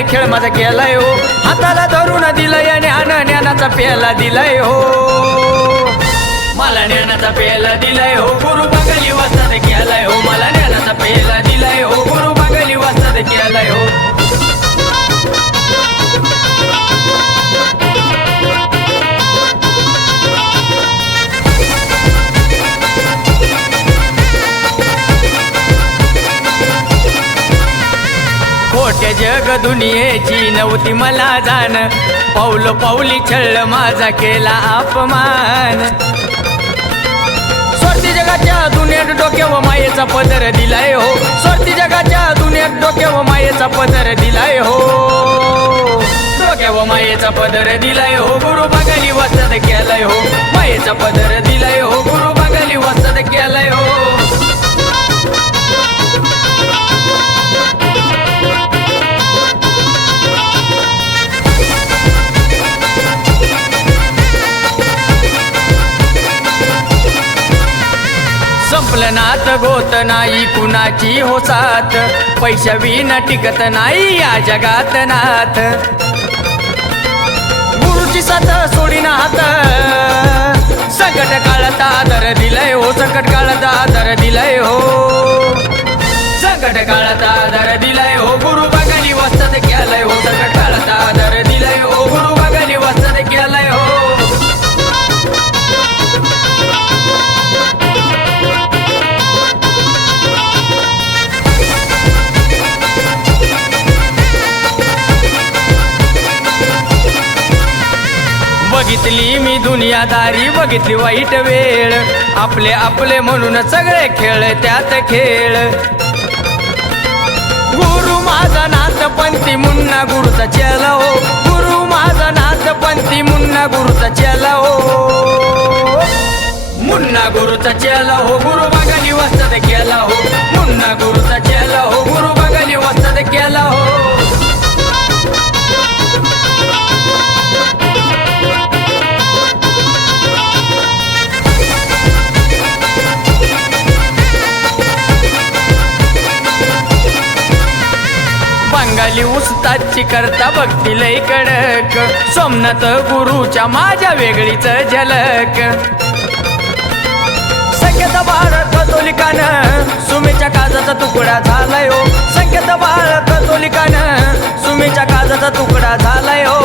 सराने खेळ माझा केलाय हो हाताला धरून दिलाय ज्ञान ज्ञानाचा पेला दिलाय हो मला ज्ञानाचा पेला दिलाय हो गुरु बंगाली वस्ताद केलाय हो मला ज्ञानाचा पेला दिलाय हो गुरु बंगाली वस्ताद केलाय हो खोट्या जग दुनियेची नव्हती मला जाण पाऊल पाऊली छळ माझा केला अपमान स्वार्थी जगाच्या दुनियेत डोक्यावर मायेचा पदर दिलाय हो स्वार्थी जगाच्या दुनियेत डोक्यावर मायेचा पदर दिलाय हो डोक्यावर मायेचा पदर दिलाय हो गुरु बंगाली वस्ताद केलाय हो मायेचा पदर दिलाय हो गुरु बंगाली वस्ताद केलाय हो संपलं नात गोत नाही कुणाची हो साथ पैशा विना टिकत नाही या जगात नाथ गुरुची साथ सोडीना हात संकट काळात आदर दिलाय हो संकट काळात आदर दिलाय हो संकट काळात आदर दिलाय हो गुरु बंगाली वस्ताद केलाय हो संकट काळात आदर दिलाय हो गुरु बंगाली वस्ताद केलाय हो बघितली मी दुनियादारी बघितली वाईट वेळ आपले आपले म्हणून सगळे खेळ त्यात खेळ गुरु माझा नाथ पंथी मुन्ना गुरुचा चेला हो गुरु माझा नाथ पंथी मुन्ना गुरुचा चेला हो मुन्ना गुरुचा चेला हो गुरु बंगाली वस्ताद केला हो मुन्ना गुरुचा चेला हो गुरु बंगाली वस्ताद केला हो बंगाली उस्तादची करता भक्ती लय कडक सोमनाथ गुरुच्या माझ्या वेगळीच झलक संकेत बाळ कतोलिकानं सुमीच्या काजाचा तुकडा झालाय हो संकेत बाळ कतोलिकानं सुमीच्या काजाचा तुकडा झालाय हो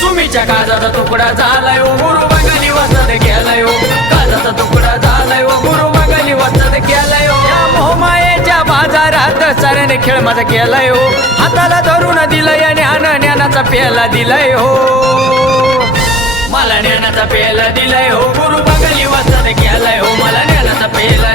सुमीच्या काजाचा तुकडा झालाय हो गुरु बंगाली वस्ताद केलाय हो काजाचा तुकडा झालाय हो गुरु बंगाली वस्ताद केलाय हो या मोहमायेच्या बाजारात सराने खेळ माझा केलाय हो हाताला धरून दिलाय ज्ञान ज्ञानाचा पेला दिलाय हो मला ज्ञानाचा पेला दिलाय हो गुरु बंगाली वस्ताद केलाय हो मला ज्ञानाचा पेला